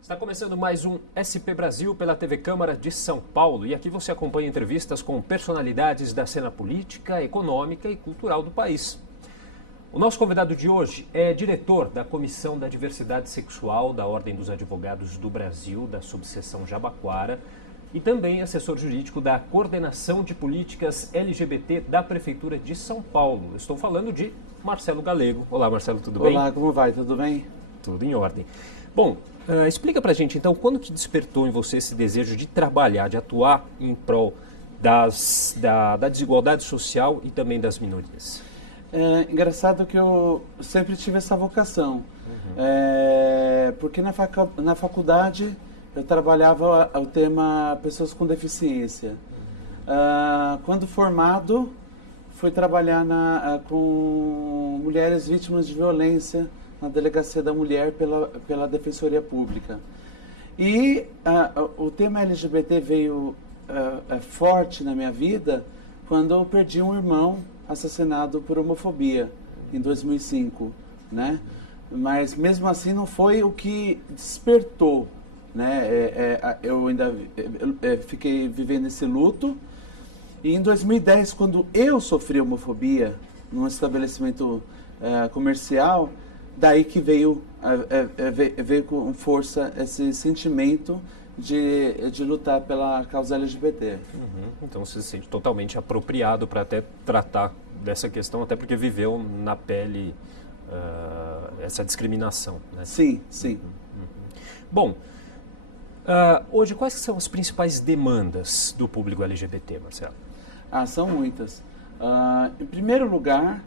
Está começando mais um SP Brasil pela TV Câmara de São Paulo e aqui você acompanha entrevistas com personalidades da cena política, econômica e cultural do país. O nosso convidado de hoje é diretor da Comissão da Diversidade Sexual da Ordem dos Advogados do Brasil, da subseção Jabaquara, e também assessor jurídico da Coordenação de Políticas LGBT da Prefeitura de São Paulo. Estou falando de Marcelo Galego. Olá, Marcelo, tudo bem? Olá, como vai? Tudo bem? Tudo em ordem. Bom, explica pra gente então, quando que despertou em você esse desejo de trabalhar, de atuar em prol da desigualdade social e também das minorias? É engraçado que eu sempre tive essa vocação, porque na faculdade eu trabalhava o tema pessoas com deficiência. Quando formado, fui trabalhar com mulheres vítimas de violência na Delegacia da Mulher pela Defensoria Pública. E o tema LGBT veio forte na minha vida quando eu perdi um irmão assassinado por homofobia em 2005, né? Mas mesmo assim não foi o que despertou, né? Eu ainda fiquei vivendo esse luto. E em 2010, quando eu sofri homofobia num estabelecimento comercial, daí que veio com força esse sentimento de lutar pela causa LGBT. Então você se sente totalmente apropriado para até tratar dessa questão, até porque viveu na pele essa discriminação, né? Sim, sim. Bom, hoje quais são as principais demandas do público LGBT, Marcelo? São muitas. Em primeiro lugar,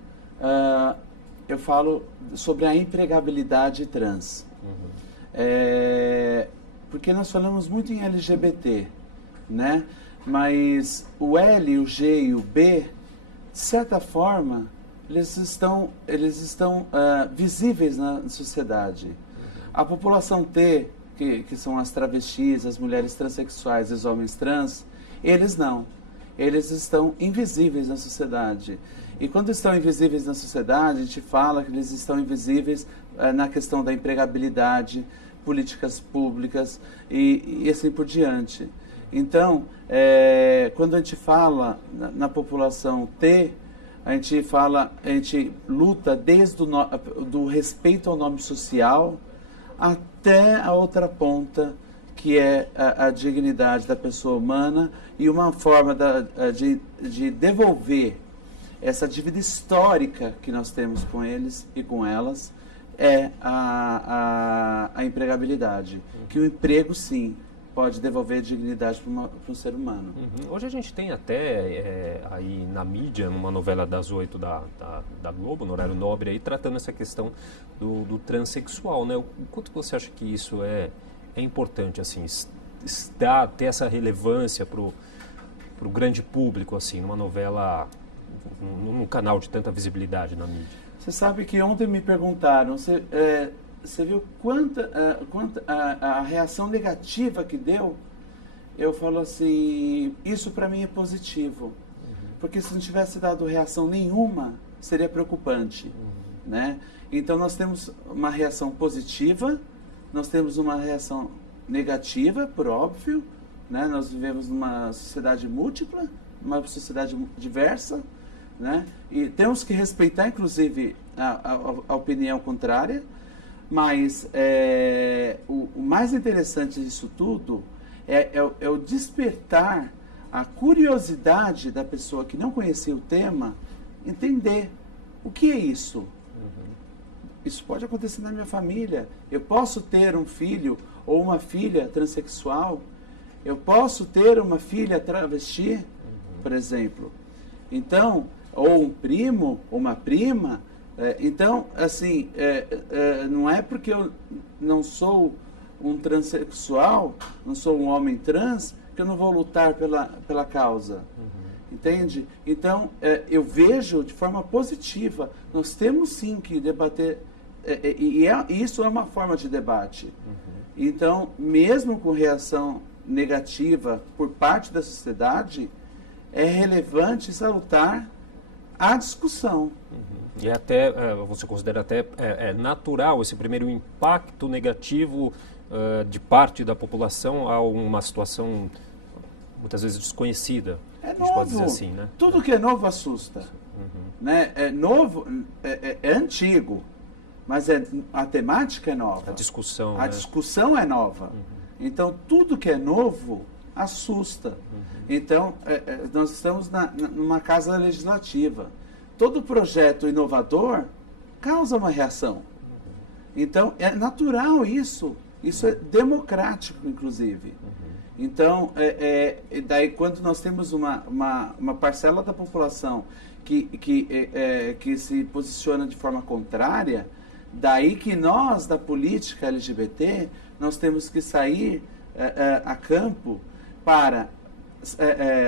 eu falo sobre a empregabilidade trans. Porque nós falamos muito em LGBT, né? Mas o L, o G e o B, de certa forma, eles estão visíveis na sociedade. A população T, que são as travestis, as mulheres transexuais, os homens trans, eles não. Eles estão invisíveis na sociedade. E quando estão invisíveis na sociedade, a gente fala que eles estão invisíveis na questão da empregabilidade, políticas públicas e assim por diante. Então, quando a gente fala na população T, a gente luta desde do respeito ao nome social até a outra ponta, que é a dignidade da pessoa humana, e uma forma de devolver essa dívida histórica que nós temos com eles e com elas é a empregabilidade. Que o emprego, sim, pode devolver dignidade para o ser humano. Hoje a gente tem até aí na mídia, numa novela das 8 da Globo, no horário nobre, aí, tratando essa questão do transexual, né? O quanto você acha que isso é importante, assim, ter essa relevância para o grande público, assim, numa novela, num canal de tanta visibilidade na mídia? Você sabe que ontem me perguntaram, você viu quanta a reação negativa que deu? Eu falo assim, isso para mim é positivo, porque se não tivesse dado reação nenhuma, seria preocupante, né? Então nós temos uma reação positiva, nós temos uma reação negativa, por óbvio, né? Nós vivemos numa sociedade múltipla, uma sociedade diversa, né? E temos que respeitar, inclusive, a opinião contrária, mas o mais interessante disso tudo é o despertar a curiosidade da pessoa que não conhecia o tema, entender o que é isso. Isso pode acontecer na minha família. Eu posso ter um filho ou uma filha transexual. Eu posso ter uma filha travesti, por exemplo. Então, ou um primo, ou uma prima. Então, assim, não é porque eu não sou um transexual, não sou um homem trans, que eu não vou lutar pela causa. Entende? Então, eu vejo de forma positiva. Nós temos sim que debater, isso é uma forma de debate. Então, mesmo com reação negativa por parte da sociedade, é relevante e salutar a discussão. E até, você considera até natural esse primeiro impacto negativo de parte da população a uma situação muitas vezes desconhecida, É a gente pode dizer novo. assim, né? Tudo que é novo assusta. Né? É novo, é antigo, mas a temática é nova. A discussão, A né? discussão é nova. Então, tudo que é novo assusta. Então, nós estamos numa casa legislativa. Todo projeto inovador causa uma reação. Então, é natural isso. Isso é democrático, inclusive. Então, daí quando nós temos uma parcela da população que se posiciona de forma contrária, daí que nós, da política LGBT, nós temos que sair a campo para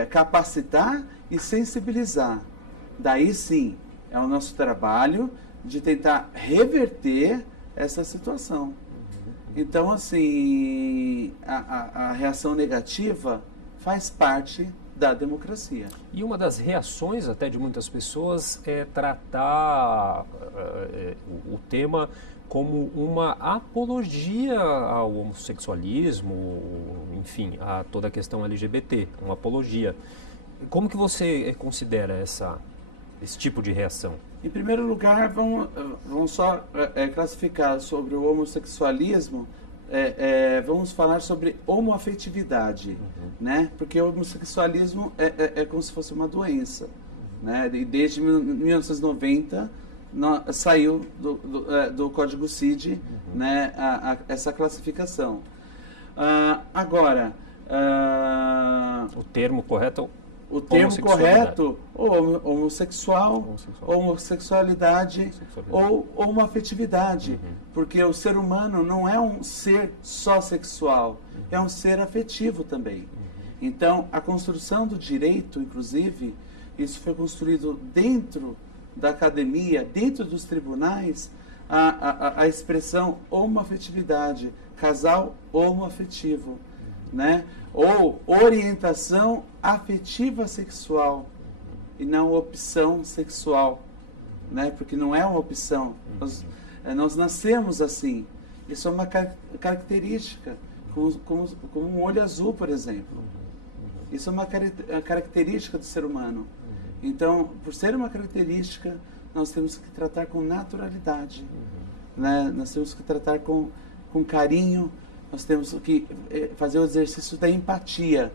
capacitar e sensibilizar. Daí sim, é o nosso trabalho de tentar reverter essa situação. Então, assim, a reação negativa faz parte da democracia. E uma das reações até de muitas pessoas é tratar o tema como uma apologia ao homossexualismo, enfim, a toda a questão LGBT, uma apologia. Como que você considera esse tipo de reação? Em primeiro lugar, vamos só classificar sobre o homossexualismo, vamos falar sobre homoafetividade, né? Porque o homossexualismo é como se fosse uma doença, né? E desde 1990 saiu do Código CID, né? Essa classificação. Agora, o termo correto o termo correto, homossexual, homossexualidade ou homoafetividade. Porque o ser humano não é um ser só sexual, é um ser afetivo também. Então, a construção do direito, inclusive, isso foi construído dentro da academia, dentro dos tribunais, a expressão homoafetividade, casal homoafetivo, né? Ou orientação afetiva sexual e não opção sexual, né? Porque não é uma opção. Nós nascemos assim. Isso é uma característica, como um olho azul, por exemplo. Isso é uma característica do ser humano. Então, por ser uma característica, nós temos que tratar com naturalidade, né? Nós temos que tratar com carinho. Nós temos que fazer o exercício da empatia,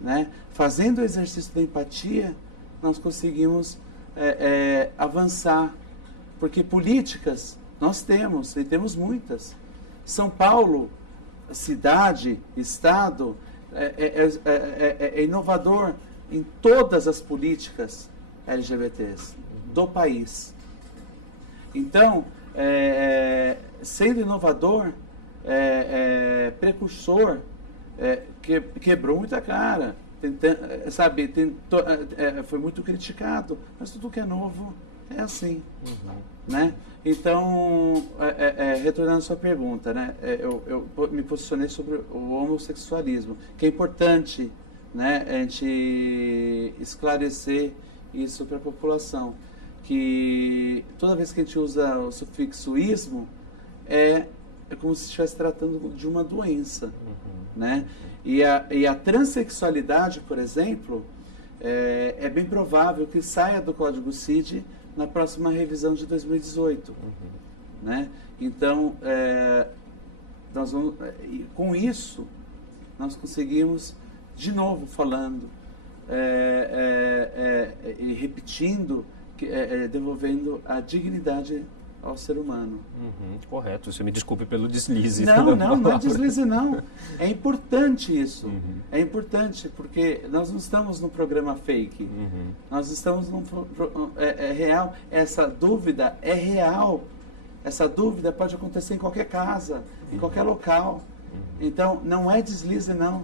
né? Fazendo o exercício da empatia, nós conseguimos avançar, porque políticas nós temos, e temos muitas. São Paulo, cidade, estado, é inovador em todas as políticas LGBTs do país. Então, sendo inovador, precursor, quebrou muita cara, foi muito criticado, mas tudo que é novo é assim, né? Então, retornando à sua pergunta, né? Eu me posicionei sobre o homossexualismo, que é importante, né, a gente esclarecer isso para a população, que toda vez que a gente usa o sufixo ismo, é como se estivesse tratando de uma doença, né? E a transexualidade, por exemplo, é bem provável que saia do Código CID na próxima revisão de 2018, né? Então, nós vamos, com isso, nós conseguimos, de novo falando e repetindo, devolvendo a dignidade ao ser humano. Correto, você me desculpe pelo deslize. Não é deslize não. É importante isso. É importante porque nós não estamos num programa fake. Nós estamos num real. Essa dúvida é real. Essa dúvida pode acontecer em qualquer casa, em qualquer local. Então, não é deslize não.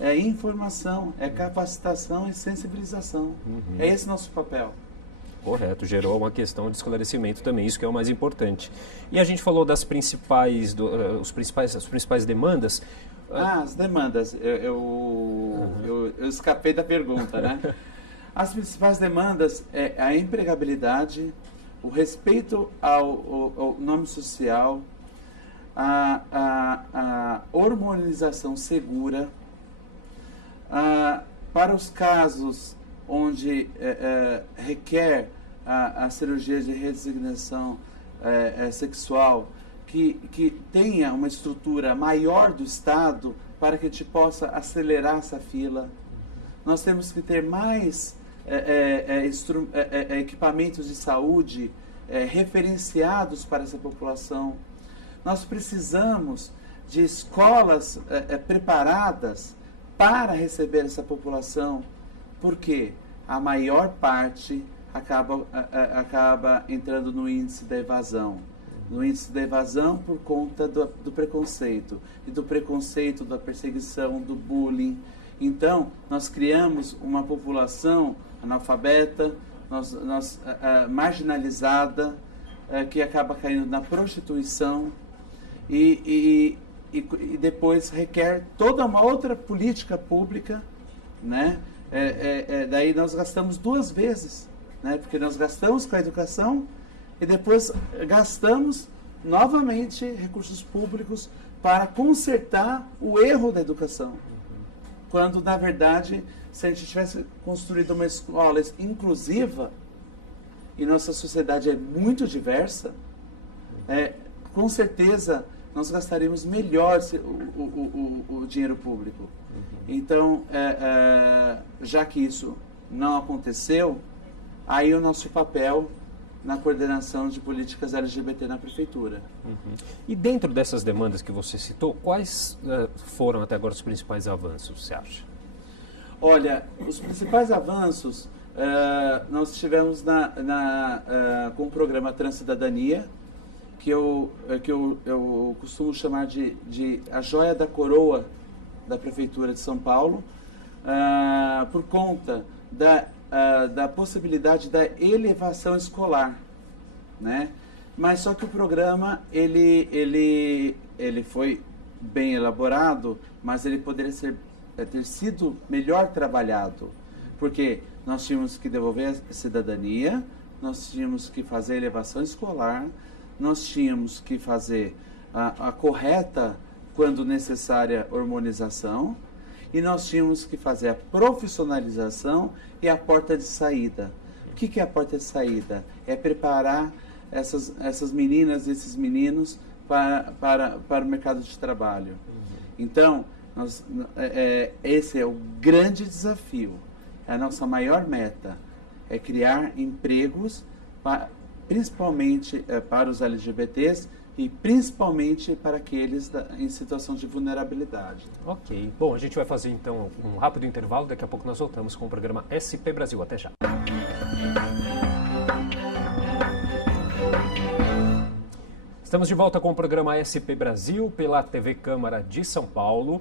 É informação, é capacitação e sensibilização. É esse nosso papel. Correto, gerou uma questão de esclarecimento também, isso que é o mais importante. E a gente falou das principais, as principais demandas. As demandas, eu escapei da pergunta, né? As principais demandas é a empregabilidade, o respeito ao nome social, a hormonização segura, para os casos onde requer a cirurgia de redesignação sexual, que tenha uma estrutura maior do Estado para que a gente possa acelerar essa fila. Nós temos que ter mais equipamentos de saúde referenciados para essa população. Nós precisamos de escolas preparadas para receber essa população, porque a maior parte acaba entrando no índice da evasão. No índice da evasão por conta do preconceito, e do preconceito, da perseguição, do bullying. Então, nós criamos uma população analfabeta, marginalizada, que acaba caindo na prostituição e depois requer toda uma outra política pública, né? Daí nós gastamos duas vezes, né? Porque nós gastamos com a educação e depois gastamos novamente recursos públicos para consertar o erro da educação. Quando, na verdade, se a gente tivesse construído uma escola inclusiva, e nossa sociedade é muito diversa, com certeza nós gastaríamos melhor o dinheiro público. Então, já que isso não aconteceu, aí o nosso papel na coordenação de políticas LGBT na prefeitura. E dentro dessas demandas que você citou, quais foram até agora os principais avanços, você acha? Olha, os principais avanços nós tivemos com o programa Transcidadania, que eu costumo chamar de a joia da coroa da Prefeitura de São Paulo, por conta da possibilidade da elevação escolar, né? Mas só que o programa ele foi bem elaborado, mas ele poderia ter sido melhor trabalhado, porque nós tínhamos que devolver a cidadania, nós tínhamos que fazer a elevação escolar, nós tínhamos que fazer a correta, quando necessária, hormonização, e nós tínhamos que fazer a profissionalização e a porta de saída. O que é a porta de saída? É preparar essas meninas e esses meninos para o mercado de trabalho. Então, esse é o grande desafio. A nossa maior meta é criar empregos, principalmente para os LGBTs, e principalmente para aqueles em situação de vulnerabilidade. Ok. Bom, a gente vai fazer então um rápido intervalo, daqui a pouco nós voltamos com o programa SP Brasil. Até já. Estamos de volta com o programa SP Brasil pela TV Câmara de São Paulo,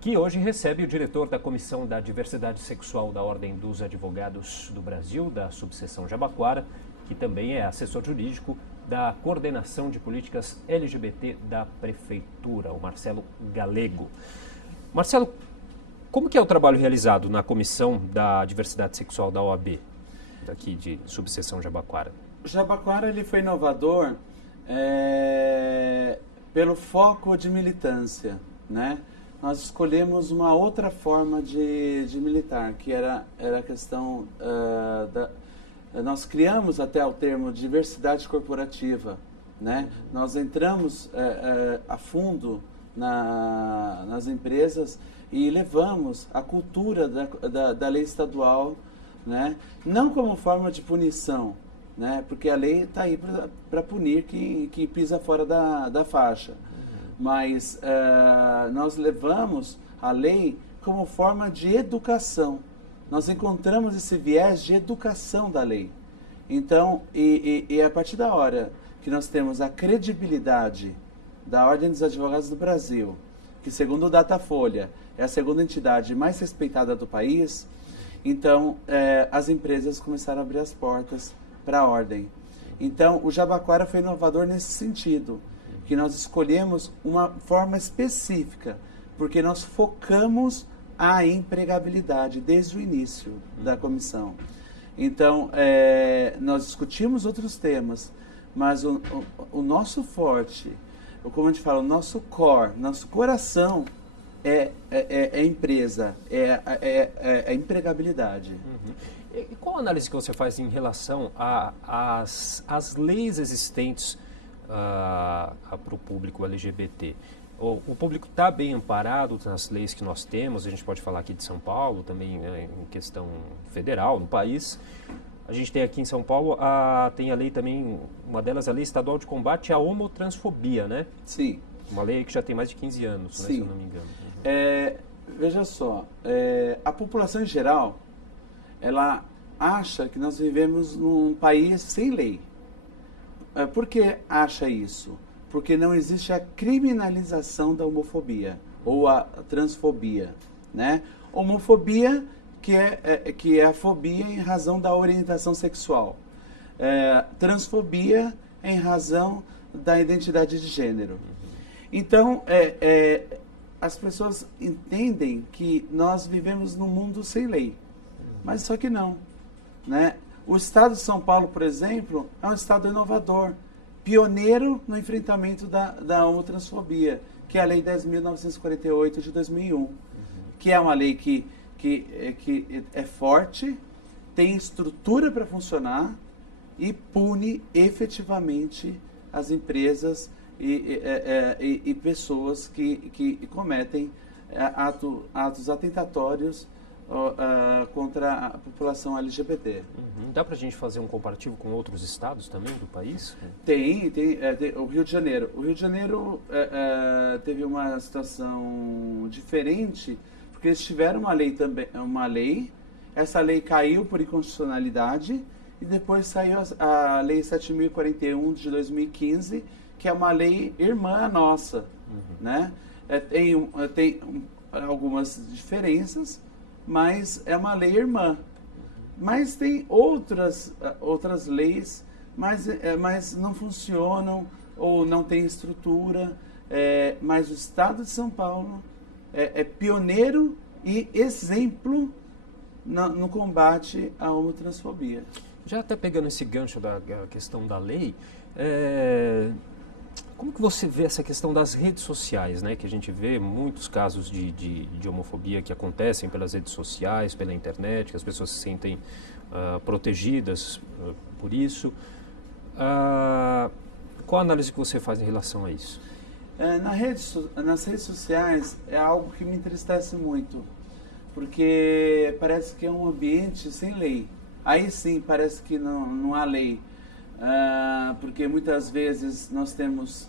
que hoje recebe o diretor da Comissão da Diversidade Sexual da Ordem dos Advogados do Brasil, da subseção Jabaquara, que também é assessor jurídico da Coordenação de Políticas LGBT da Prefeitura, o Marcelo Galego. Marcelo, como que é o trabalho realizado na Comissão da Diversidade Sexual da OAB, daqui de subseção Jabaquara? O Jabaquara ele foi inovador pelo foco de militância, né? Nós escolhemos uma outra forma de militar, que era a questão nós criamos até o termo diversidade corporativa, né? Nós entramos a fundo nas empresas e levamos a cultura da lei estadual, né? Não como forma de punição, né? Porque a lei está aí para punir quem pisa fora da faixa. Mas nós levamos a lei como forma de educação. Nós encontramos esse viés de educação da lei. Então, e a partir da hora que nós temos a credibilidade da Ordem dos Advogados do Brasil, que segundo o Datafolha é a segunda entidade mais respeitada do país, então as empresas começaram a abrir as portas para a Ordem. Então, o Jabaquara foi inovador nesse sentido, que nós escolhemos uma forma específica, porque nós focamos a empregabilidade desde o início da comissão. Então, nós discutimos outros temas, mas o nosso forte, como a gente fala, o nosso core, nosso coração é a empresa, é a empregabilidade. Uhum. E qual a análise que você faz em relação às leis existentes para o público LGBT? O público está bem amparado nas leis que nós temos, a gente pode falar aqui de São Paulo, também em questão federal, no país. A gente tem aqui em São Paulo, tem a lei também, uma delas é a Lei Estadual de Combate à Homotransfobia, né? Sim. Uma lei que já tem mais de 15 anos, né, se eu não me engano. Veja só, a população em geral, ela acha que nós vivemos num país sem lei. Por que acha isso? Porque não existe a criminalização da homofobia ou a transfobia, né? Homofobia que é a fobia em razão da orientação sexual. Transfobia em razão da identidade de gênero. Então, as pessoas entendem que nós vivemos num mundo sem lei, mas só que não, né? O Estado de São Paulo, por exemplo, é um Estado inovador, pioneiro no enfrentamento da homotransfobia, que é a Lei 10.948 de 2001, que é uma lei que é forte, tem estrutura para funcionar e pune efetivamente as empresas e pessoas que cometem atos atentatórios contra a população LGBT. Dá para a gente fazer um comparativo com outros estados também do país? Tem o Rio de Janeiro. O Rio de Janeiro teve uma situação diferente, porque eles tiveram uma lei, essa lei caiu por inconstitucionalidade e depois saiu a Lei 7.041 de 2015, que é uma lei irmã nossa, né? Tem algumas diferenças, mas é uma lei irmã. Mas tem outras leis, mas não funcionam ou não tem estrutura. Mas o Estado de São Paulo é pioneiro e exemplo no combate à homotransfobia. Já até pegando esse gancho da questão da lei, como que você vê essa questão das redes sociais, né? Que a gente vê muitos casos de homofobia que acontecem pelas redes sociais, pela internet, que as pessoas se sentem protegidas por isso. Qual a análise que você faz em relação a isso? Nas redes sociais é algo que me entristece muito, porque parece que é um ambiente sem lei. Aí sim, parece que não há lei. Porque muitas vezes nós temos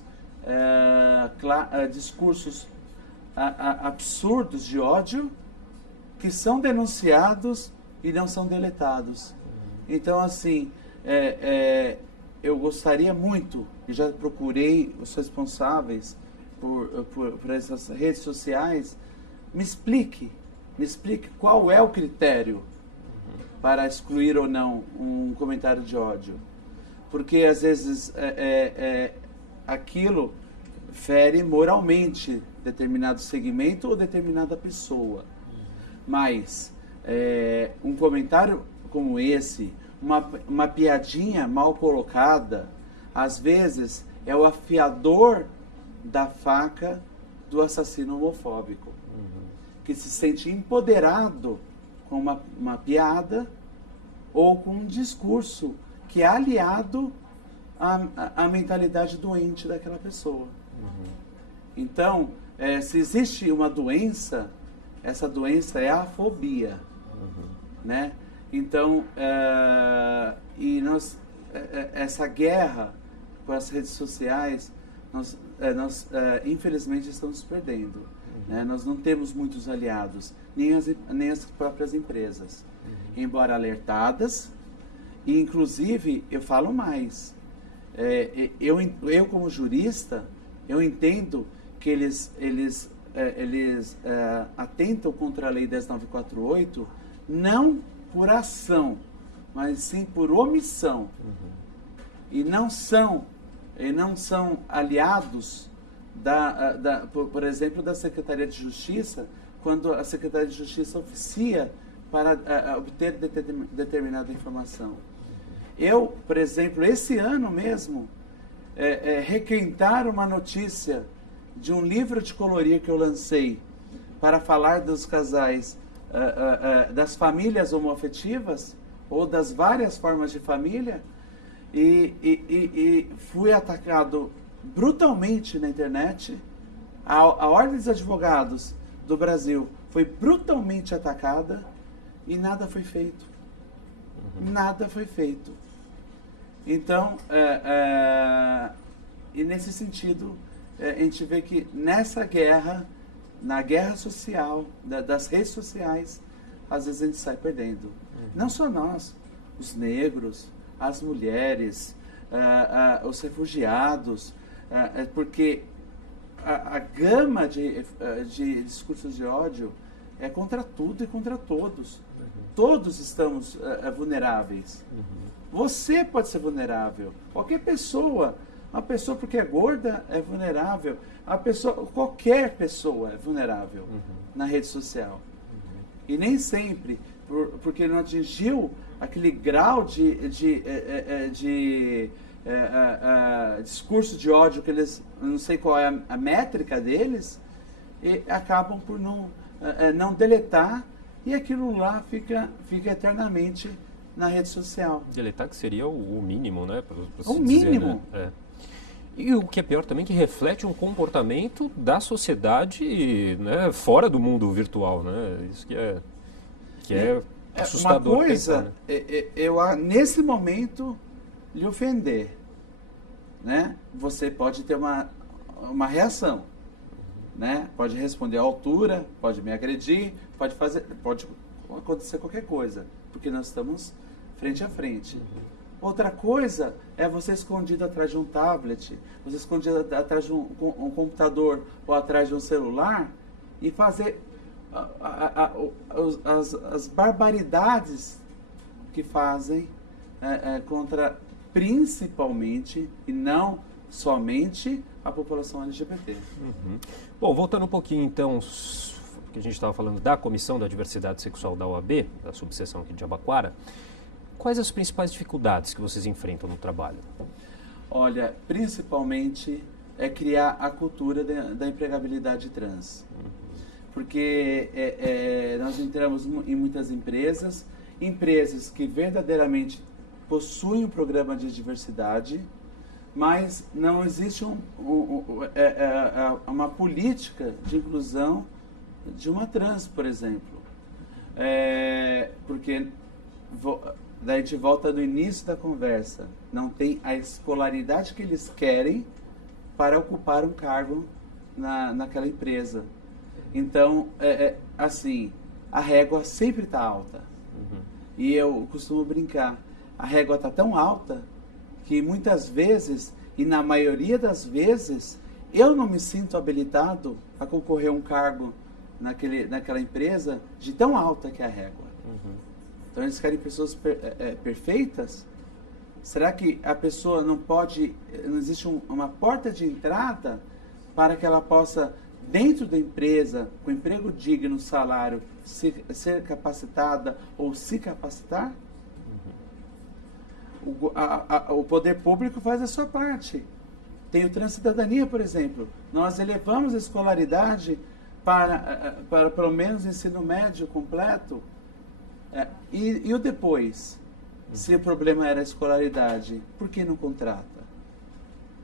discursos absurdos de ódio que são denunciados e não são deletados. Então, assim, eu gostaria muito, e já procurei os responsáveis por essas redes sociais, me explique qual é o critério para excluir ou não um comentário de ódio. Porque às vezes aquilo fere moralmente determinado segmento ou determinada pessoa. Mas um comentário como esse, uma piadinha mal colocada, às vezes é o afiador da faca do assassino homofóbico, que se sente empoderado com uma piada ou com um discurso que é aliado à mentalidade doente daquela pessoa. Então, se existe uma doença, essa doença é a fobia, né? Então, essa guerra com as redes sociais, nós infelizmente estamos perdendo. Né? Nós não temos muitos aliados, nem as próprias empresas. Embora alertadas, e inclusive, eu falo mais, eu como jurista, eu entendo que eles atentam contra a Lei 10.948, não por ação, mas sim por omissão. E não são aliados, por exemplo, da Secretaria de Justiça, quando a Secretaria de Justiça oficia para obter determinada informação. Eu, por exemplo, esse ano mesmo, requentar uma notícia de um livro de colorir que eu lancei para falar dos casais, das famílias homoafetivas, ou das várias formas de família, e fui atacado brutalmente na internet. A Ordem dos Advogados do Brasil foi brutalmente atacada e nada foi feito. Nada foi feito. Então, e nesse sentido, a gente vê que nessa guerra, na guerra social, das redes sociais, às vezes a gente sai perdendo. Não só nós, os negros, as mulheres, os refugiados, porque a gama de discursos de ódio é contra tudo e contra todos. Todos estamos vulneráveis. Você pode ser vulnerável. Qualquer pessoa. Uma pessoa porque é gorda é vulnerável. Qualquer pessoa é vulnerável na rede social. E nem sempre, porque não atingiu aquele grau de discurso de ódio que eles, não sei qual é a métrica deles, e acabam por não deletar, e aquilo lá fica eternamente na rede social. Deletar que seria o mínimo, né? O mínimo. Dizer, né? E o que é pior também, que reflete um comportamento da sociedade, né, fora do mundo virtual, né? Isso que é assustador. Uma coisa, pensar, né? Nesse momento, lhe ofender, né? Você pode ter uma reação, né? Pode responder à altura, pode me agredir, pode acontecer qualquer coisa, porque nós estamos frente a frente. Outra coisa é você escondido atrás de um tablet, você escondido atrás de um computador ou atrás de um celular e fazer as barbaridades que fazem contra principalmente e não somente a população LGBT. Bom, voltando um pouquinho então, que a gente estava falando da Comissão da Diversidade Sexual da OAB, da subseção aqui de Jabaquara, quais as principais dificuldades que vocês enfrentam no trabalho? Olha, principalmente é criar a cultura da empregabilidade trans. Porque nós entramos em muitas empresas que verdadeiramente possuem um programa de diversidade, mas não existe uma política de inclusão de uma trans, por exemplo. Porque daí a gente volta do início da conversa. Não tem a escolaridade que eles querem para ocupar um cargo naquela empresa. Então, assim, a régua sempre está alta. E eu costumo brincar, a régua está tão alta que muitas vezes, e na maioria das vezes, eu não me sinto habilitado a concorrer a um cargo naquela empresa de tão alta que é a régua. Então eles querem pessoas perfeitas? Será que a pessoa não existe uma porta de entrada para que ela possa, dentro da empresa, com emprego digno, salário, ser capacitada ou se capacitar? O poder público faz a sua parte. Tem o Transcidadania, por exemplo. Nós elevamos a escolaridade para pelo menos ensino médio completo. E o depois? Se o problema era a escolaridade, por que não contrata?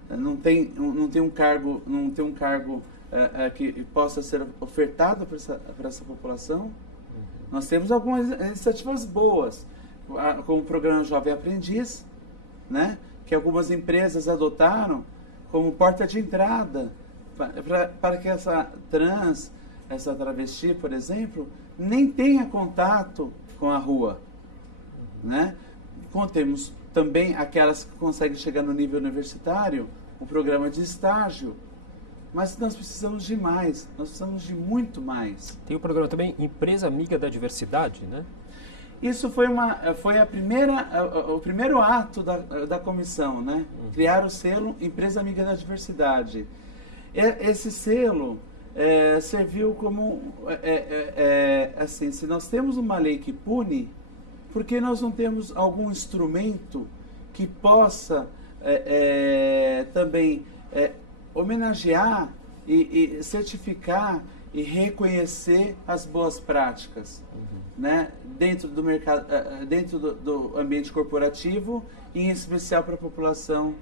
Não tem um cargo que possa ser ofertado para essa população? Nós temos algumas iniciativas boas, como o programa Jovem Aprendiz, né? Que algumas empresas adotaram como porta de entrada para que essa travesti, por exemplo, nem tenha contato com a rua, né? Temos também aquelas que conseguem chegar no nível universitário, o programa de estágio, mas nós precisamos de mais, nós precisamos de muito mais. Tem o programa também Empresa Amiga da Diversidade, né? Isso foi o primeiro ato da comissão, né? Criar o selo Empresa Amiga da Diversidade. Esse selo, serviu como, assim, se nós temos uma lei que pune, por que nós não temos algum instrumento que possa também homenagear e certificar e reconhecer as boas práticas, né? Dentro do mercado, dentro do ambiente corporativo e em especial para a população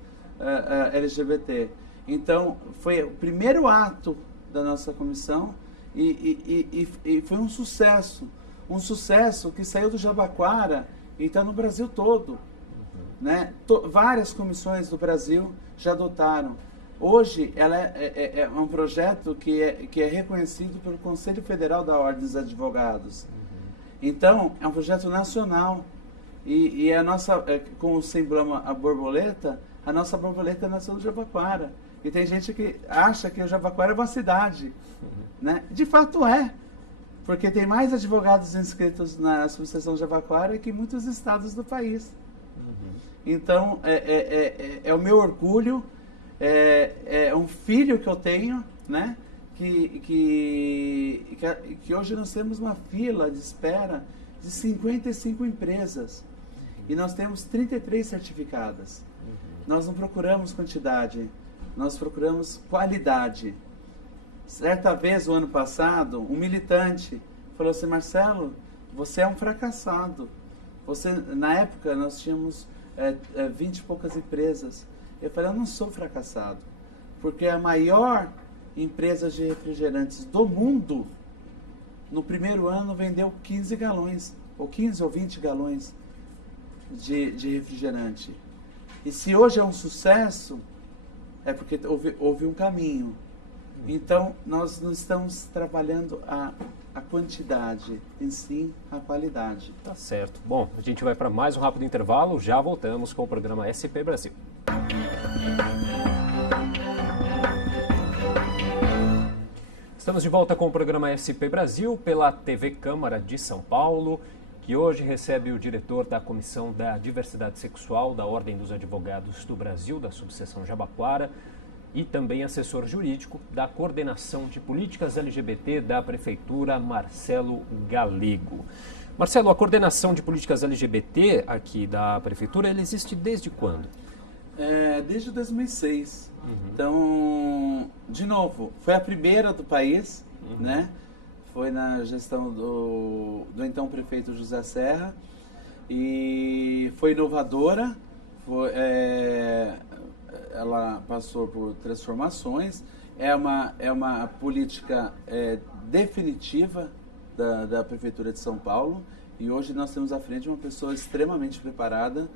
LGBT. Então, foi o primeiro ato da nossa comissão e foi um sucesso que saiu do Jabaquara e está no Brasil todo, né? Várias comissões do Brasil já adotaram. Hoje, ela é um projeto que é reconhecido pelo Conselho Federal da Ordem dos Advogados. Então, é um projeto nacional e a nossa, com o emblema a borboleta nasceu do Jabaquara. E tem gente que acha que o Jabaquara é uma cidade, né? De fato é, porque tem mais advogados inscritos na subseção Jabaquara que muitos estados do país. Então, é o meu orgulho, é um filho que eu tenho, né? Que hoje nós temos uma fila de espera de 55 empresas e nós temos 33 certificadas. Nós não procuramos quantidade, nós procuramos qualidade. Certa vez, o ano passado, um militante falou assim: Marcelo, você é um fracassado. Na época, nós tínhamos 20 e poucas empresas. Eu falei: eu não sou fracassado, porque a maior empresa de refrigerantes do mundo, no primeiro ano, vendeu 15 galões, ou 15 ou 20 galões de refrigerante. E se hoje é um sucesso, é porque houve um caminho. Então, nós não estamos trabalhando a quantidade, em si, a qualidade. Tá certo. Bom, a gente vai para mais um rápido intervalo, já voltamos com o programa SP Brasil. Estamos de volta com o programa SP Brasil pela TV Câmara de São Paulo, que hoje recebe o diretor da Comissão da Diversidade Sexual da Ordem dos Advogados do Brasil, da subseção Jabaquara, e também assessor jurídico da Coordenação de Políticas LGBT da Prefeitura, Marcelo Galego. Marcelo, a Coordenação de Políticas LGBT aqui da Prefeitura, ela existe desde quando? Desde 2006. Então, de novo, foi a primeira do país, né? Foi na gestão do então prefeito José Serra e foi inovadora. Ela passou por transformações. É uma política definitiva da Prefeitura de São Paulo e hoje nós temos à frente uma pessoa extremamente preparada,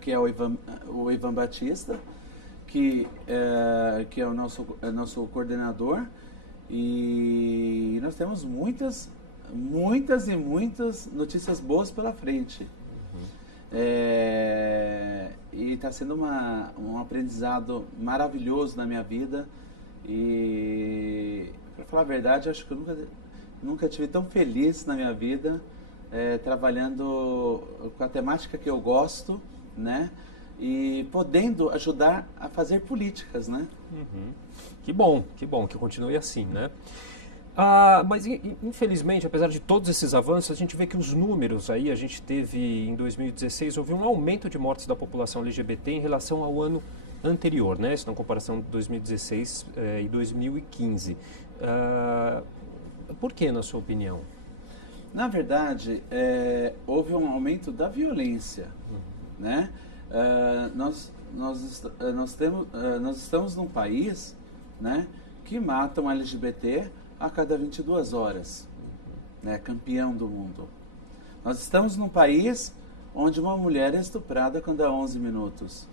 que é o Ivan Batista, que é o nosso coordenador, e nós temos muitas e muitas notícias boas pela frente. E está sendo um aprendizado maravilhoso na minha vida e, para falar a verdade, acho que eu nunca estive tão feliz na minha vida trabalhando com a temática que eu gosto, né? E podendo ajudar a fazer políticas, né? Que bom que continue assim, né? Mas infelizmente, apesar de todos esses avanços, a gente vê que os números aí, a gente teve em 2016, houve um aumento de mortes da população LGBT em relação ao ano anterior, né? Isso na comparação de 2016 e 2015. Por que, na sua opinião? Na verdade, houve um aumento da violência, né? Nós estamos num país, né, que mata um LGBT a cada 22 horas, né, campeão do mundo. Nós estamos num país onde uma mulher é estuprada quando há 11 minutos.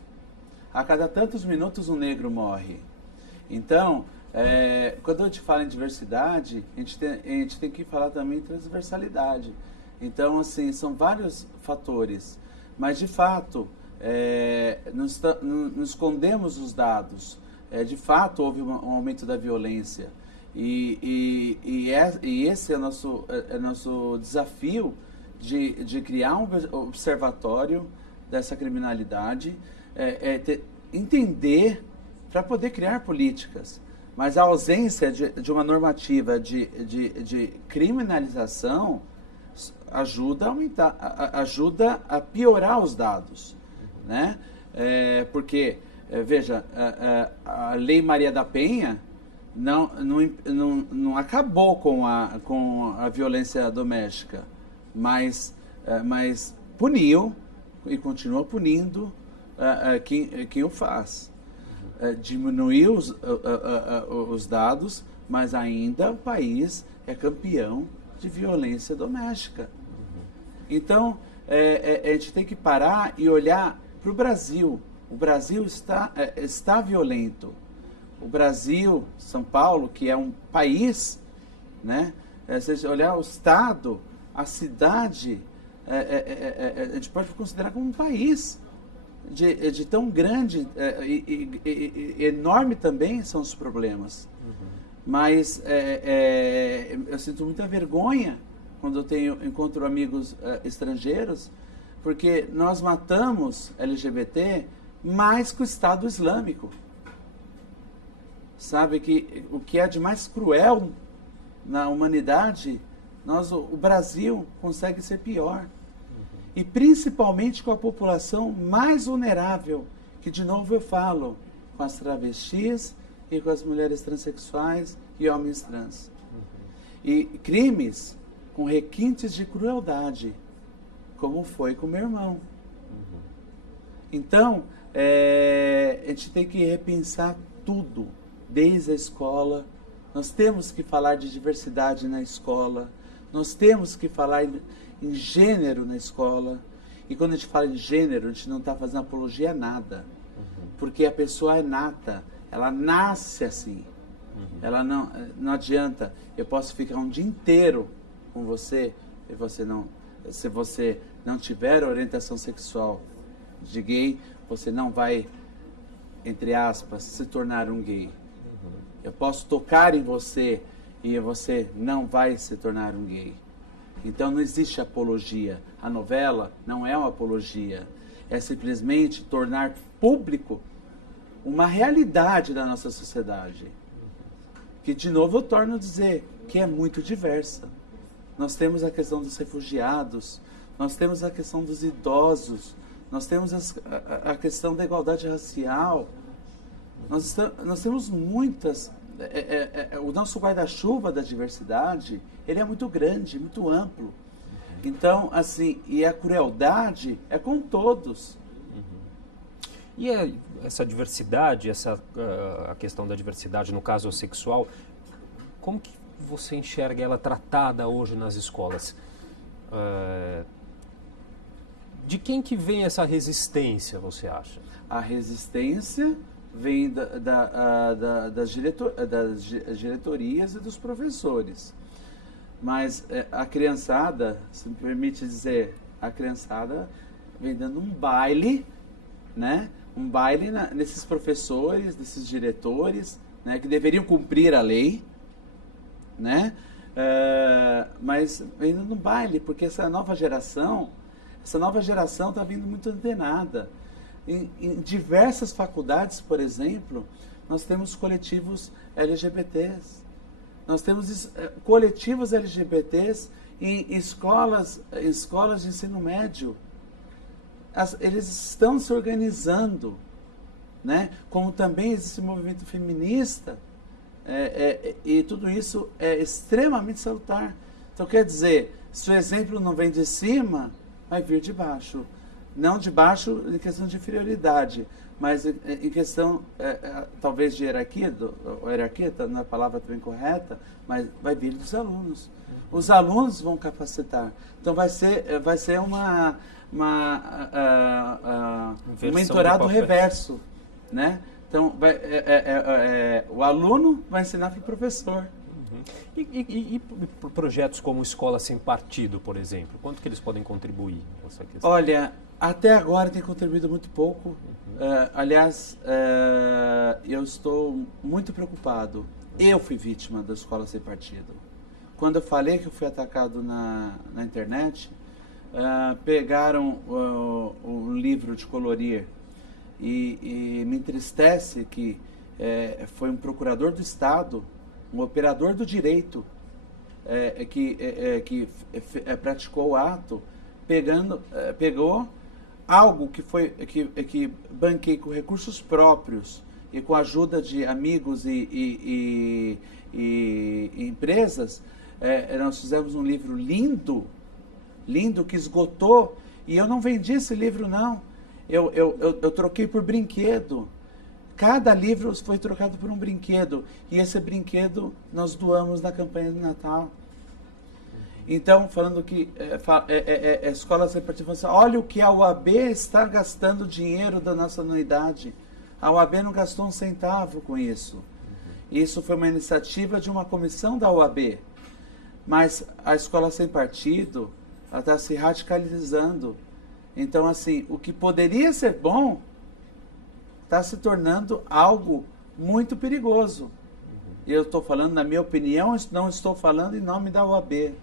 A cada tantos minutos um negro morre. Então, quando a gente fala em diversidade, a gente tem que falar também em transversalidade. Então, assim, são vários fatores. Mas, de fato, não escondemos os dados. De fato, houve um aumento da violência. E esse é o nosso desafio de criar um observatório dessa criminalidade, entender para poder criar políticas. Mas a ausência de uma normativa de criminalização ajuda a aumentar, ajuda a piorar os dados, né? Porque, veja, a Lei Maria da Penha não acabou com a violência doméstica, mas puniu e continua punindo quem o faz. Diminuiu os dados, mas ainda o país é campeão de violência doméstica. Então, a gente tem que parar e olhar para o Brasil. O Brasil está violento. O Brasil, São Paulo, que é um país, né? Se você olhar o estado, a cidade, a gente pode considerar como um país de tão grande e enorme também são os problemas. Mas eu sinto muita vergonha quando encontro amigos estrangeiros, porque nós matamos LGBT mais que o Estado Islâmico. Sabe que o que é de mais cruel na humanidade, o Brasil consegue ser pior. E principalmente com a população mais vulnerável, que de novo eu falo, com as travestis e com as mulheres transexuais e homens trans. E crimes com requintes de crueldade, como foi com meu irmão. Então, a gente tem que repensar tudo, desde a escola. Nós temos que falar de diversidade na escola, nós temos que falar em gênero na escola. E quando a gente fala em gênero, a gente não está fazendo apologia a nada, porque a pessoa é nata, ela nasce assim. Ela não adianta, eu posso ficar um dia inteiro com você, e se você não tiver orientação sexual de gay, você não vai, entre aspas, se tornar um gay. Eu posso tocar em você e você não vai se tornar um gay. Então não existe apologia. A novela não é uma apologia. É simplesmente tornar público uma realidade da nossa sociedade. Que, de novo, eu torno a dizer que é muito diversa. Nós temos a questão dos refugiados, nós temos a questão dos idosos, nós temos a questão da igualdade racial. Nós temos muitas... o nosso guarda-chuva da diversidade, ele é muito grande, muito amplo. Então, assim, e a crueldade é com todos. E essa diversidade, a questão da diversidade no caso sexual, como que você enxerga ela tratada hoje nas escolas? De quem que vem essa resistência, você acha? A resistência vem das diretorias e dos professores. Mas a criançada, se me permite dizer, a criançada vem dando um baile, né? Um baile nesses professores, nesses diretores, né? Que deveriam cumprir a lei, né? Mas vem dando um baile, porque essa nova geração está vindo muito antenada. Em diversas faculdades, por exemplo, nós temos coletivos LGBTs. Nós temos coletivos LGBTs em escolas de ensino médio. Eles estão se organizando, né? Como também existe o movimento feminista, e tudo isso é extremamente salutar. Então, quer dizer, se o exemplo não vem de cima, vai vir de baixo. Não de baixo em questão de inferioridade, mas em questão, talvez, de hierarquia, hierarquia não é a palavra também correta, mas vai vir dos alunos. Os alunos vão capacitar. Então vai ser um mentorado reverso, né? Então o aluno vai ensinar para o professor. E projetos como Escola Sem Partido, por exemplo, quanto que eles podem contribuir nessa questão? Olha, até agora tem contribuído muito pouco. Aliás, eu estou muito preocupado. Eu fui vítima da Escola Sem Partido. Quando eu falei que eu fui atacado na internet, pegaram um livro de colorir e me entristece que foi um procurador do Estado, um operador do direito, que praticou o ato, pegou algo que banquei com recursos próprios e com a ajuda de amigos e empresas. Nós fizemos um livro lindo, que esgotou, e eu não vendi esse livro, não. Eu troquei por brinquedo. Cada livro foi trocado por um brinquedo, e esse brinquedo nós doamos na campanha do Natal. Então, falando que a escola sem partido, assim, olha o que a UAB está gastando dinheiro da nossa anuidade. A UAB não gastou um centavo com isso. Isso foi uma iniciativa de uma comissão da UAB. Mas a escola sem partido, ela está se radicalizando. Então, assim, o que poderia ser bom está se tornando algo muito perigoso. Eu estou falando, na minha opinião, não estou falando em nome da UAB.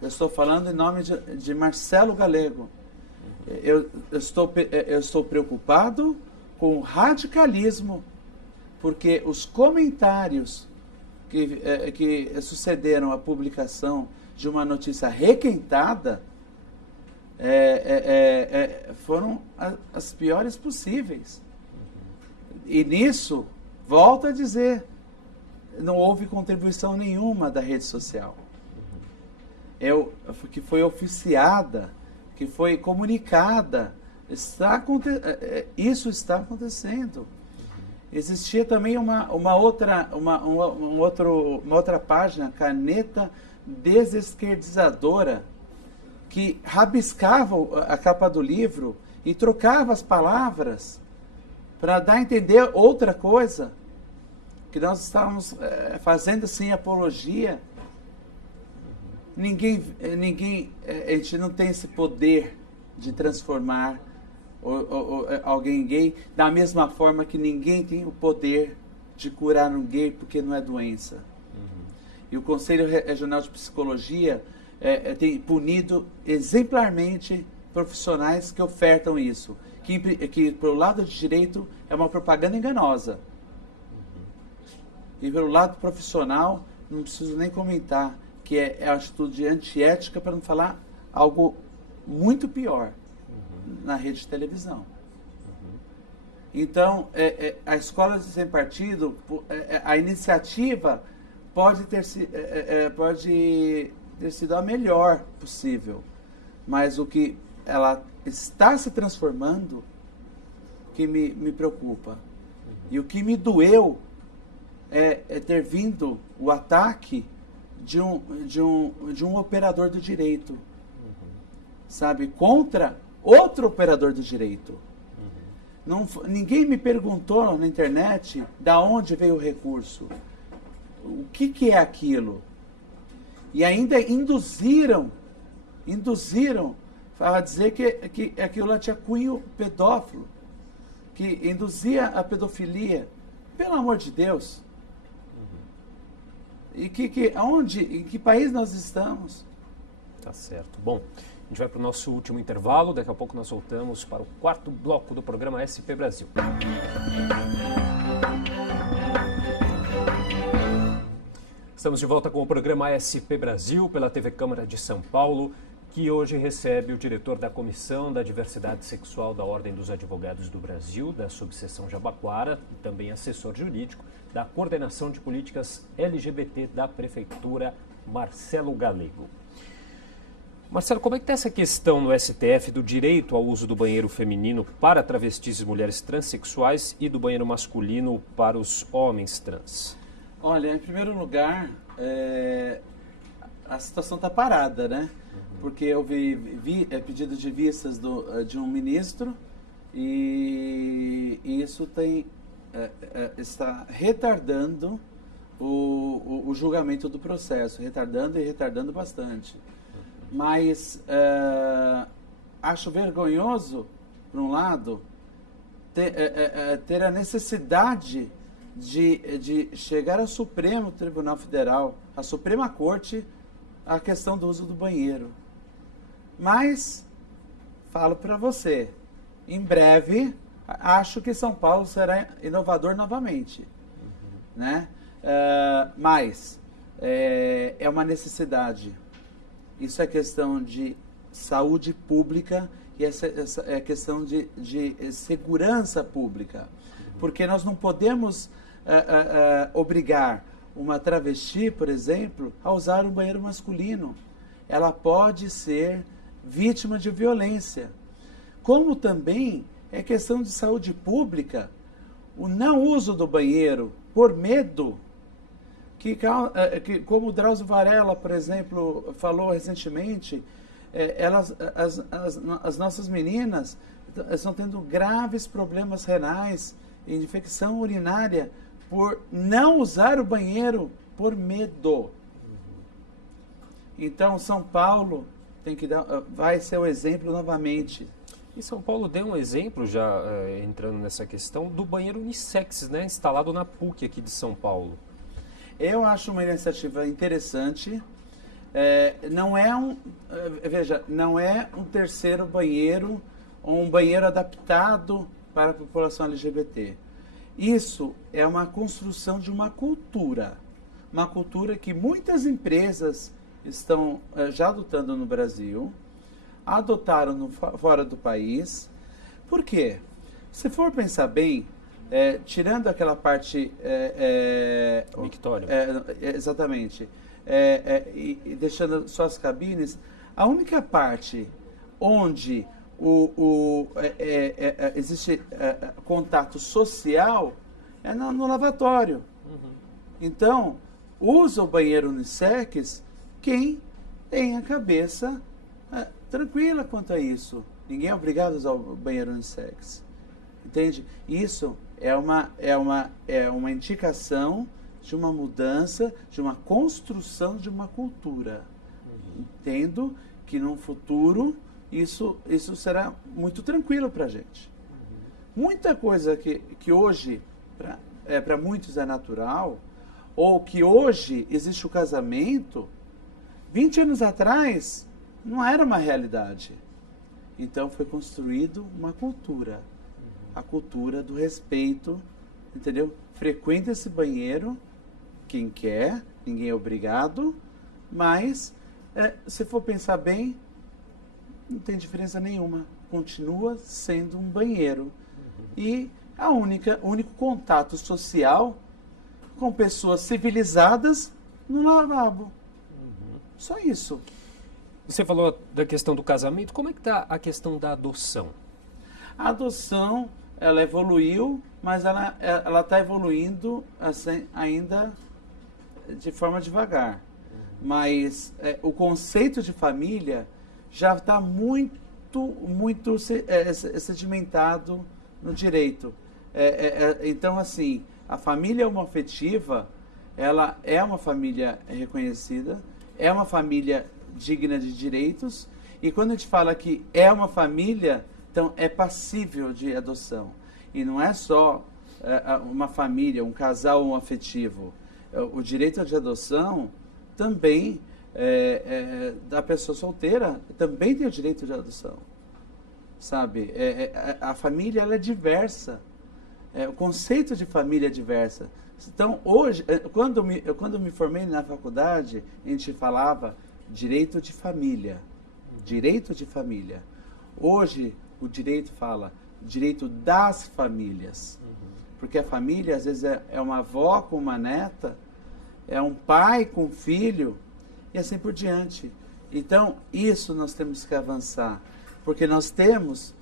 Eu estou falando em nome de Marcelo Galego. Eu estou preocupado com o radicalismo, porque os comentários que sucederam à publicação de uma notícia requentada foram as piores possíveis. E nisso, volto a dizer, não houve contribuição nenhuma da rede social. Que foi oficiada, que foi comunicada, isso está acontecendo. Existia também uma outra página, Caneta Desesquerdizadora, que rabiscava a capa do livro e trocava as palavras para dar a entender outra coisa, que nós estávamos fazendo assim apologia. A gente não tem esse poder de transformar alguém gay, da mesma forma que ninguém tem o poder de curar um gay porque não é doença. E o Conselho Regional de Psicologia tem punido exemplarmente profissionais que ofertam isso, que pelo lado de direito é uma propaganda enganosa. E pelo lado profissional, não preciso nem comentar, que é a atitude antiética, para não falar algo muito pior na rede de televisão. Então, a escola sem partido, a iniciativa pode ter sido a melhor possível, mas o que ela está se transformando que me preocupa. E o que me doeu é ter vindo o ataque de um operador do direito, sabe, contra outro operador do direito. Ninguém me perguntou na internet da onde veio o recurso, o que é aquilo, e ainda induziram a dizer que aquilo lá tinha cunho pedófilo, que induzia a pedofilia. Pelo amor de Deus. E em que país nós estamos? Tá certo. Bom, a gente vai para o nosso último intervalo. Daqui a pouco nós voltamos para o quarto bloco do programa SP Brasil. Estamos de volta com o programa SP Brasil pela TV Câmara de São Paulo, que hoje recebe o diretor da Comissão da Diversidade Sexual da Ordem dos Advogados do Brasil, da subseção Jabaquara, e também assessor jurídico da Coordenação de Políticas LGBT da Prefeitura, Marcelo Galego. Marcelo, como é que está essa questão no STF do direito ao uso do banheiro feminino para travestis e mulheres transexuais e do banheiro masculino para os homens trans? Olha, em primeiro lugar, a situação está parada, né? Porque eu vi pedido de vistas de um ministro e isso está retardando o julgamento do processo, retardando bastante. Mas acho vergonhoso, por um lado, ter a necessidade de chegar ao Supremo Tribunal Federal, à Suprema Corte, a questão do uso do banheiro. Mas, falo para você, em breve Acho que São Paulo será inovador novamente, né? Mas é uma necessidade. Isso é questão de saúde pública e essa é questão de segurança pública. Porque nós não podemos obrigar uma travesti, por exemplo, a usar um banheiro masculino. Ela pode ser vítima de violência. Como também é questão de saúde pública, o não uso do banheiro por medo, que como o Drauzio Varela, por exemplo, falou recentemente, as nossas meninas estão tendo graves problemas renais, infecção urinária, por não usar o banheiro por medo. Então, São Paulo vai ser o exemplo novamente. E São Paulo deu um exemplo, já entrando nessa questão, do banheiro unissex, né, instalado na PUC aqui de São Paulo. Eu acho uma iniciativa interessante. Não é um terceiro banheiro ou um banheiro adaptado para a população LGBT. Isso é uma construção de uma cultura que muitas empresas estão já adotando no Brasil, adotaram fora do país. Por quê? Se for pensar bem, tirando aquela parte... Mictório. Exatamente. E deixando só as cabines, a única parte onde existe contato social é no lavatório. Então, usa o banheiro unissex quem tem a cabeça tranquila quanto a isso. Ninguém é obrigado a usar o banheiro unissex. Entende? Isso é uma indicação de uma mudança, de uma construção de uma cultura. Entendo que no futuro isso será muito tranquilo para a gente. Muita coisa que hoje para muitos é natural, ou que hoje existe o casamento, 20 anos atrás não era uma realidade. Então foi construído uma cultura. A cultura do respeito, entendeu? Frequenta esse banheiro quem quer, ninguém é obrigado, mas se for pensar bem, não tem diferença nenhuma. Continua sendo um banheiro. E o único contato social com pessoas civilizadas no lavabo. Só isso. Você falou da questão do casamento, como é que está a questão da adoção? A adoção, ela evoluiu, mas ela está evoluindo assim, ainda de forma devagar. Mas o conceito de família já está muito sedimentado no direito. Então, assim, a família homoafetiva, ela é uma família reconhecida, é uma família digna de direitos, e quando a gente fala que é uma família, então é passível de adoção. E não é só uma família, um casal homoafetivo. O direito de adoção também da pessoa solteira também tem o direito de adoção, sabe? A família, ela é diversa, o conceito de família é diversa. Então hoje, quando eu me formei na faculdade, a gente falava direito de família, direito de família. Hoje o direito fala direito das famílias, porque a família às vezes é uma avó com uma neta, é um pai com um filho, e assim por diante. Então, isso nós temos que avançar, porque nós temos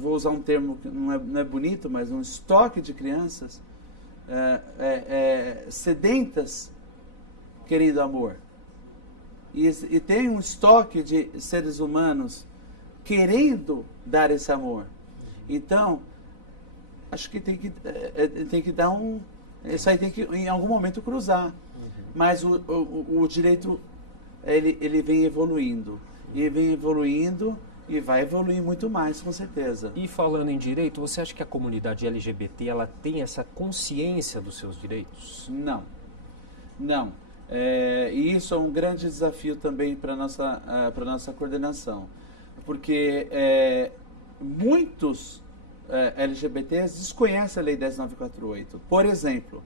vou usar um termo que não é bonito, mas um estoque de crianças sedentas querendo amor. E tem um estoque de seres humanos querendo dar esse amor. Então, acho que tem que dar isso aí tem que, em algum momento, cruzar. Mas o direito, ele vem evoluindo. E vem evoluindo e vai evoluir muito mais, com certeza. E falando em direito, você acha que a comunidade LGBT ela tem essa consciência dos seus direitos? Não. Não. E isso é um grande desafio também para a nossa coordenação. Porque muitos LGBTs desconhecem a Lei 10.948, por exemplo.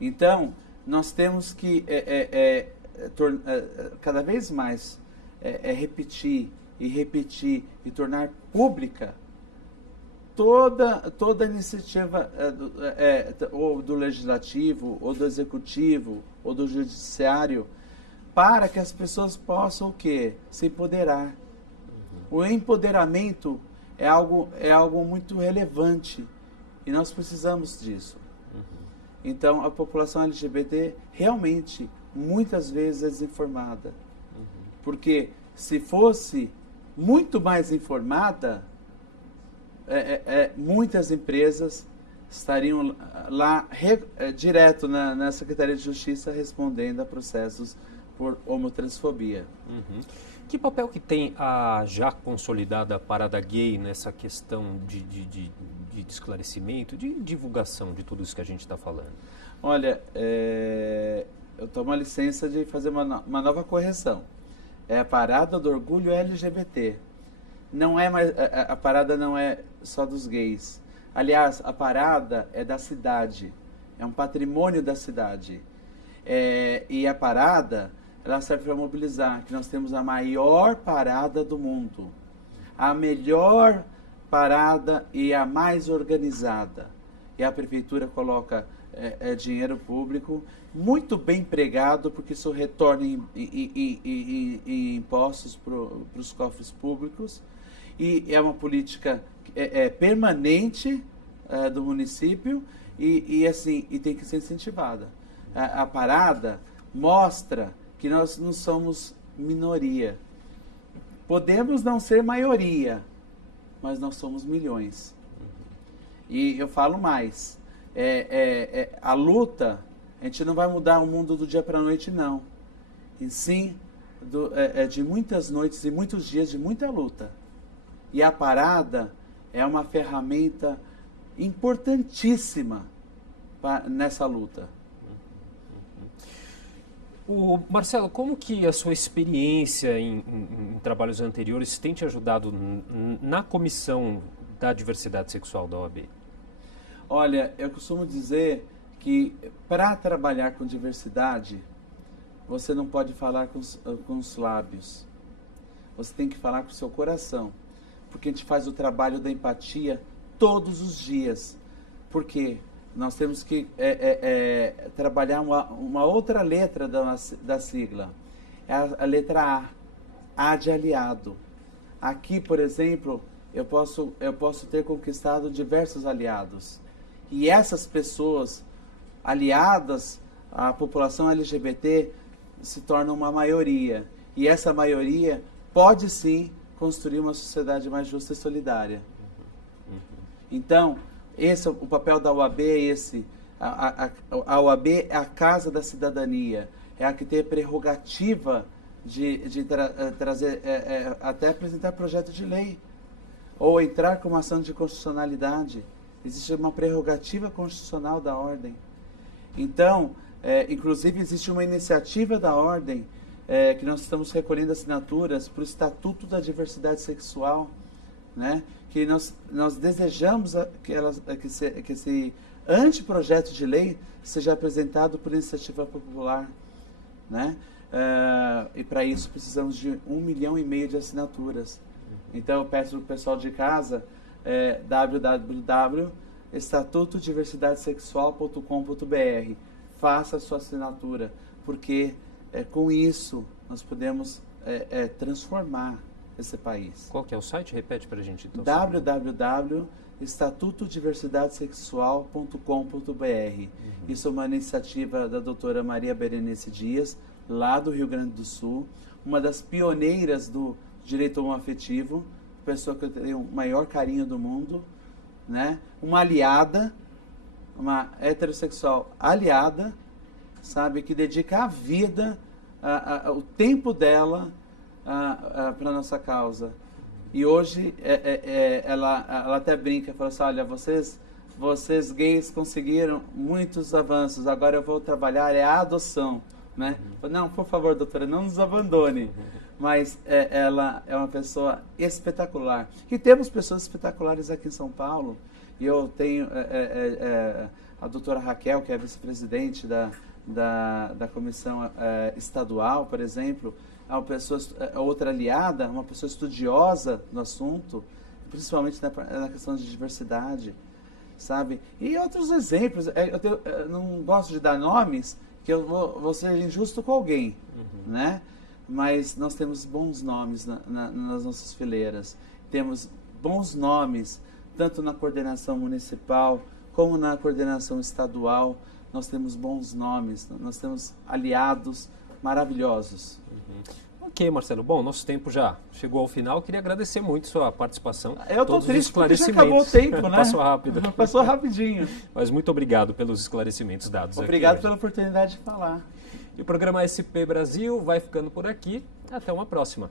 Então, nós temos que cada vez mais repetir e tornar pública toda a iniciativa ou do legislativo, ou do executivo, ou do judiciário, para que as pessoas possam o quê? Se empoderar. O empoderamento é algo muito relevante e nós precisamos disso. Então, a população LGBT realmente, muitas vezes, é desinformada. Porque se fosse muito mais informada, muitas empresas estariam lá direto na Secretaria de Justiça respondendo a processos por homotransfobia. Que papel que tem a já consolidada parada gay nessa questão de esclarecimento, de divulgação de tudo isso que a gente está falando? Olha, eu tomo a licença de fazer uma nova correção. É a parada do orgulho LGBT. Não é mais, a parada não é só dos gays. Aliás, a parada é da cidade. É um patrimônio da cidade. E a parada, ela serve para mobilizar, que nós temos a maior parada do mundo. A melhor parada e a mais organizada. E a prefeitura coloca dinheiro público muito bem empregado, porque isso retorna em impostos para os cofres públicos. E é uma política permanente do município e tem que ser incentivada. A parada mostra que nós não somos minoria. Podemos não ser maioria, mas nós somos milhões. E eu falo mais. A luta, a gente não vai mudar o mundo do dia para a noite, não. E sim, de muitas noites e muitos dias de muita luta. E a parada é uma ferramenta importantíssima nessa luta. Marcelo, como que a sua experiência em trabalhos anteriores tem te ajudado na comissão da diversidade sexual da OAB? Olha, eu costumo dizer que para trabalhar com diversidade, você não pode falar com os lábios. Você tem que falar com o seu coração. Porque a gente faz o trabalho da empatia todos os dias. Porque nós temos que trabalhar uma outra letra da sigla. É a letra A. A de aliado. Aqui, por exemplo, eu posso ter conquistado diversos aliados. E essas pessoas aliadas à população LGBT se tornam uma maioria. E essa maioria pode sim construir uma sociedade mais justa e solidária. Então, esse é o papel da OAB, é esse. A OAB é a casa da cidadania, é a que tem a prerrogativa de trazer, até apresentar projeto de lei, ou entrar com uma ação de constitucionalidade. Existe uma prerrogativa constitucional da ordem. Então, inclusive existe uma iniciativa da ordem que nós estamos recolhendo assinaturas para o Estatuto da Diversidade Sexual, né? Que nós desejamos que esse anteprojeto de lei seja apresentado por iniciativa popular, né? E para isso precisamos de 1,5 milhão de assinaturas. Então eu peço para o pessoal de casa www.estatutodiversidadesexual.com.br, faça a sua assinatura, porque com isso nós podemos transformar esse país. Qual que é o site? Repete para a gente então. www.estatutodiversidadesexual.com.br. Isso é uma iniciativa da doutora Maria Berenice Dias, lá do Rio Grande do Sul, uma das pioneiras do direito homoafetivo, pessoa que eu tenho o maior carinho do mundo, né? Uma aliada, uma heterossexual aliada, sabe, que dedica a vida, o tempo dela para a nossa causa. E hoje ela até brinca, fala assim, olha, vocês gays conseguiram muitos avanços, agora eu vou trabalhar a adoção, né? Não, por favor, doutora, não nos abandone, mas ela é uma pessoa espetacular. E temos pessoas espetaculares aqui em São Paulo. E eu tenho a doutora Raquel, que é vice-presidente da comissão estadual, por exemplo, outra aliada, uma pessoa estudiosa no assunto, principalmente na questão de diversidade, sabe? E outros exemplos, eu não gosto de dar nomes, que eu vou ser injusto com alguém, né? Mas nós temos bons nomes nas nossas fileiras, temos bons nomes, tanto na coordenação municipal, como na coordenação estadual, nós temos bons nomes, nós temos aliados maravilhosos. Ok, Marcelo. Bom, nosso tempo já chegou ao final. Queria agradecer muito sua participação. Eu estou triste porque já acabou o tempo, né? Passou rápido. Passou rapidinho. Mas muito obrigado pelos esclarecimentos dados. Obrigado pela oportunidade de falar. E o programa SP Brasil vai ficando por aqui. Até uma próxima.